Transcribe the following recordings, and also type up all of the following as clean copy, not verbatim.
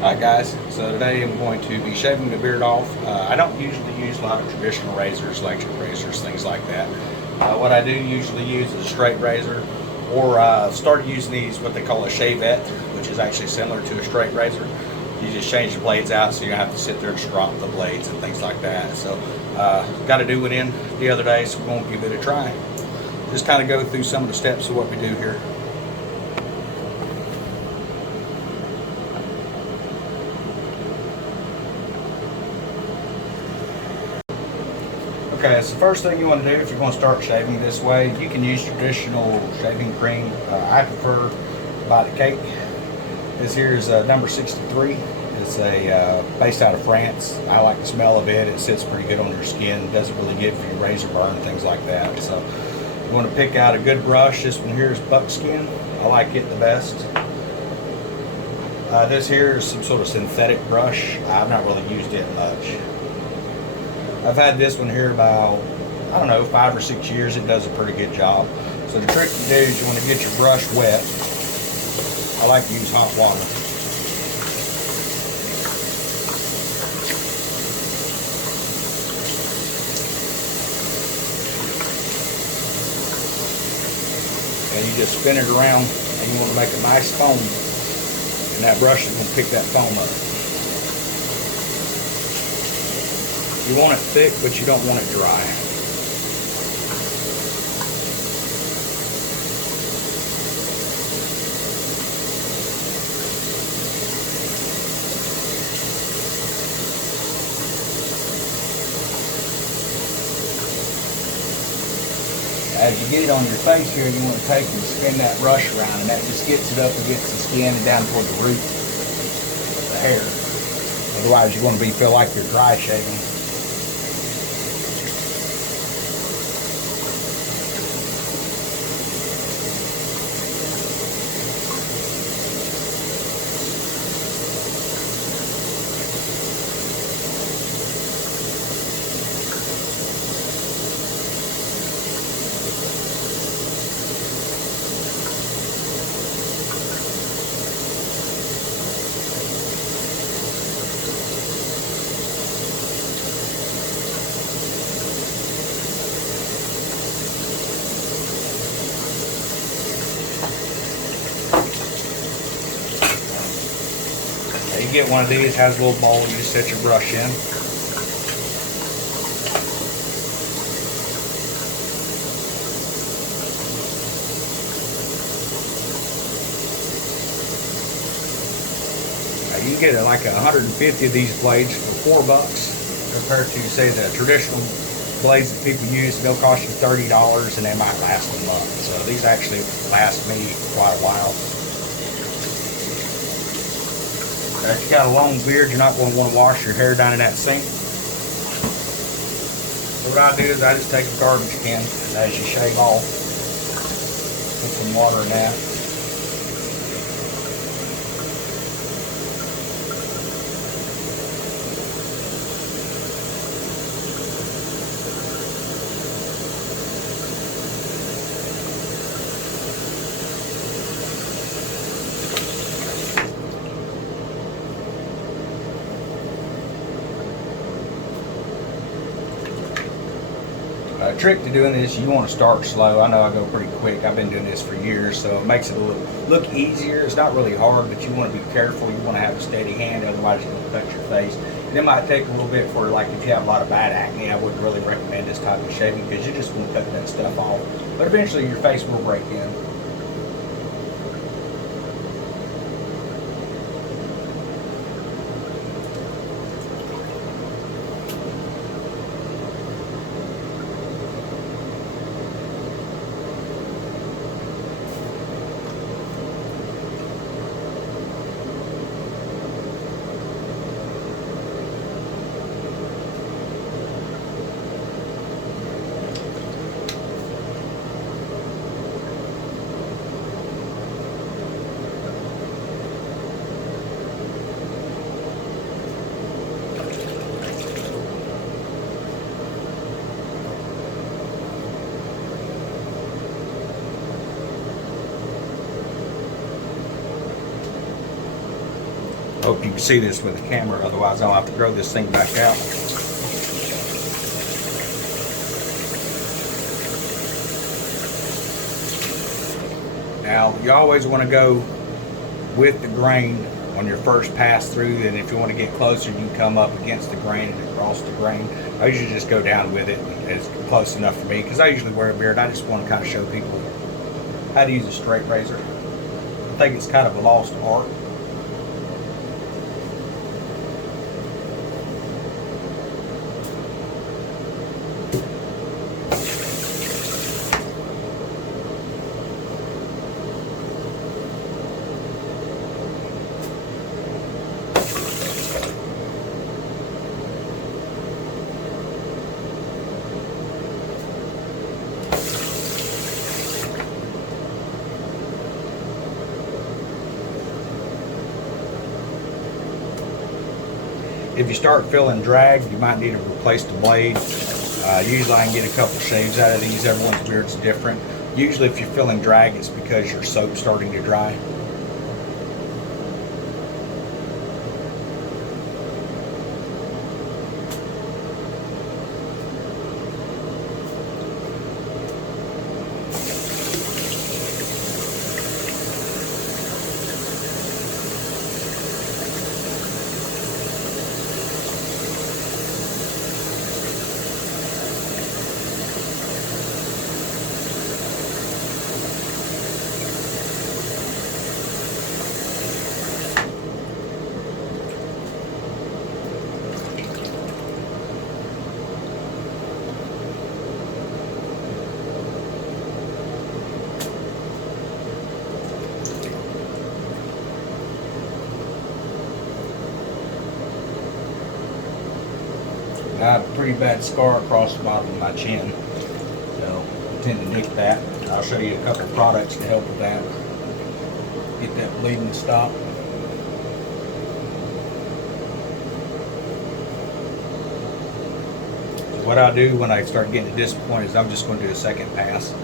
Alright guys, so today I'm going to be shaving the beard off. I don't usually use a lot of traditional razors, electric razors, things like that. What I do usually use is a straight razor, or started using these, what they call a shavette, which is actually similar to a straight razor. You just change the blades out so you don't have to sit there and strop the blades and things like that. So got a new one in the other day, so we're going to give it a try. Just kind of go through some of the steps of what we do here. Okay, so the first thing you want to do if you're going to start shaving this way, you can use traditional shaving cream. I prefer by the cake. This here is number 63. It's based out of France. I like the smell of it. It sits pretty good on your skin. It doesn't really give you razor burn, things like that. So you want to pick out a good brush. This one here is buckskin. I like it the best. This here is some sort of synthetic brush. I've not really used it much. I've had this one here about, I don't know, 5 or 6 years. It does a pretty good job. So the trick to do is you want to get your brush wet. I like to use hot water. And you just spin it around and you want to make a nice foam. And that brush is going to pick that foam up. You want it thick, but you don't want it dry. As you get it on your face here, you want to take and spin that brush around, and that just gets it up against the skin and down toward the root of the hair. Otherwise, you're going to feel like you're dry shaving. You get one of these, has a little bowl, you just set your brush in. You can get like 150 of these blades for $4 compared to, say, the traditional blades that people use. They'll cost you $30 and they might last a month. So these actually last me quite a while. If you got a long beard, you're not going to want to wash your hair down in that sink. So what I do is I just take a garbage can, and as you shave off, put some water in that. A trick to doing this, you want to start slow. I know I go pretty quick. I've been doing this for years, so it makes it look easier. It's not really hard, but you want to be careful. You want to have a steady hand, otherwise you're going to cut your face. And it might take a little bit for, like, if you have a lot of bad acne, I wouldn't really recommend this type of shaving because you just want to cut that stuff off. But eventually your face will break in. Hope you can see this with the camera, otherwise I'll have to grow this thing back out. Now, you always want to go with the grain on your first pass through, and if you want to get closer, you can come up against the grain and across the grain. I usually just go down with it, and it's close enough for me, because I usually wear a beard. I just want to kind of show people how to use a straight razor. I think it's kind of a lost art. If you start feeling drag, you might need to replace the blade. Usually I can get a couple shaves out of these. Everyone's beard's different. Usually if you're feeling drag, it's because your soap's starting to dry. I have a pretty bad scar across the bottom of my chin, so I tend to nick that. I'll show you a couple of products to help with that. Get that bleeding to stop. So what I do when I start getting to this point is I'm just going to do a second pass.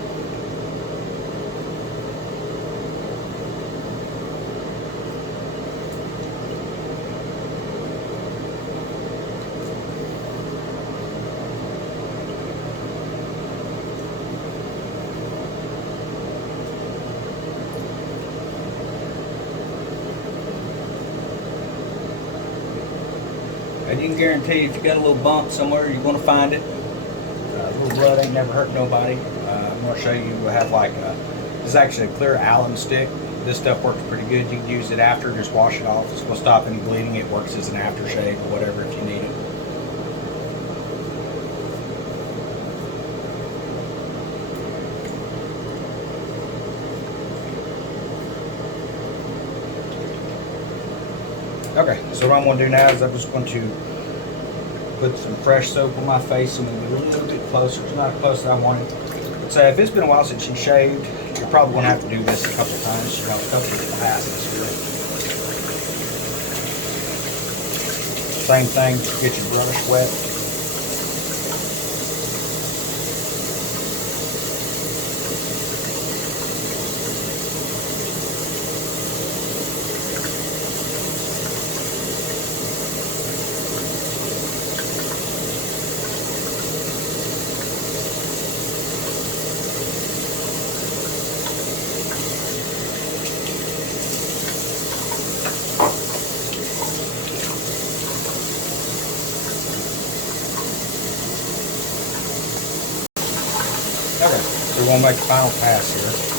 And you can guarantee if you got a little bump somewhere, you're going to find it. A little blood ain't never hurt nobody. I'm going to show you, I have like this is actually a clear alum stick. This stuff works pretty good. You can use it after, just wash it off. It's going to stop any bleeding. It works as an aftershave or whatever if you need it. Okay, so what I'm going to do now is I'm just going to put some fresh soap on my face and move it a little bit closer. It's not as close as I wanted. So if it's been a while since you shaved, you're probably going to have to do this a couple times. You have a couple of passes here. Same thing, get your brush wet. Okay, so we're going to make the final pass here.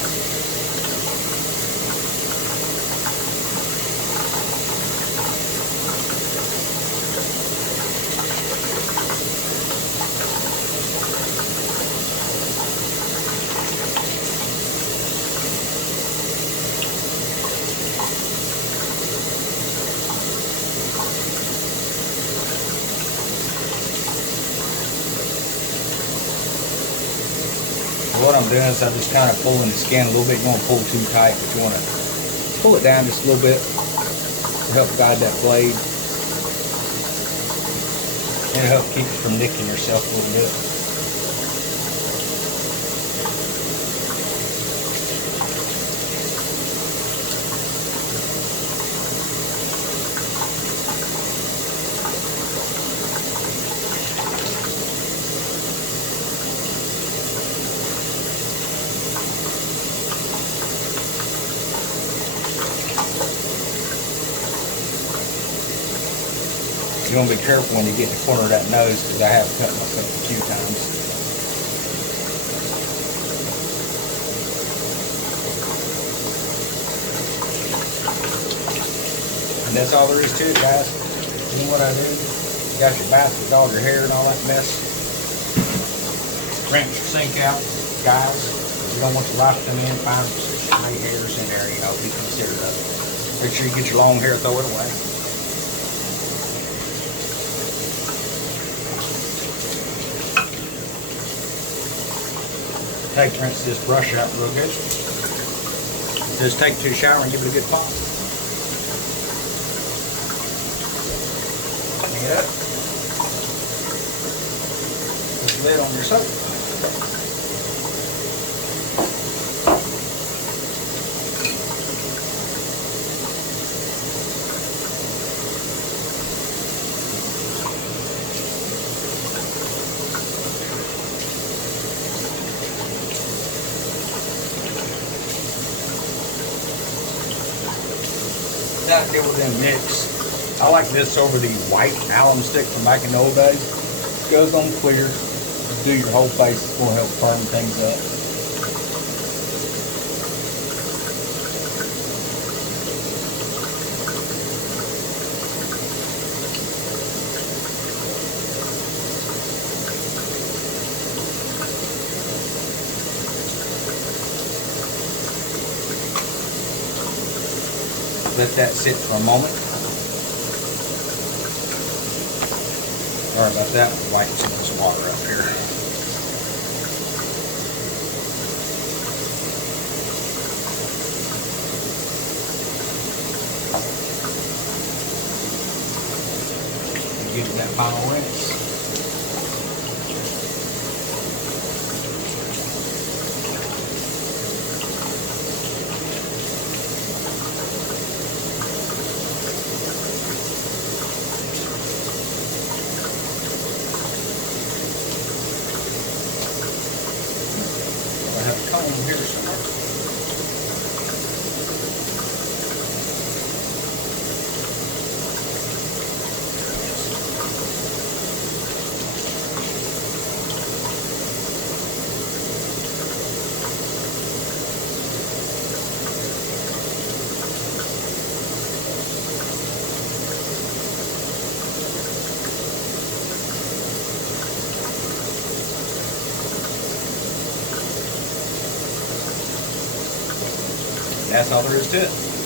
What I'm doing is I'm just kind of pulling the skin a little bit. You want to pull too tight, but you want to pull it down just a little bit to help guide that blade. And it'll help keep you from nicking yourself a little bit. You want to be careful when you get in the corner of that nose, because I have cut myself a few times. And that's all there is to it, guys. And what I do, you got your bath with all your hair and all that mess. Rinse your sink out, guys. You don't want your life to come in, find stray hairs in there, you know, be considerate of it. Make sure you get your long hair, throw it away. Rinse this brush out real good. Just take it to the shower and give it a good pop. Clean it up. Put the lid on your soap. Now to deal with them nicks. I like this over the white alum stick from back in the old days. It goes on clear. Do your whole face. It's going to help firm things up. Let that sit for a moment. Sorry about that. I'm wiping some of this water up here. Give it that final rinse. Comb here somewhere. That's all there is to it.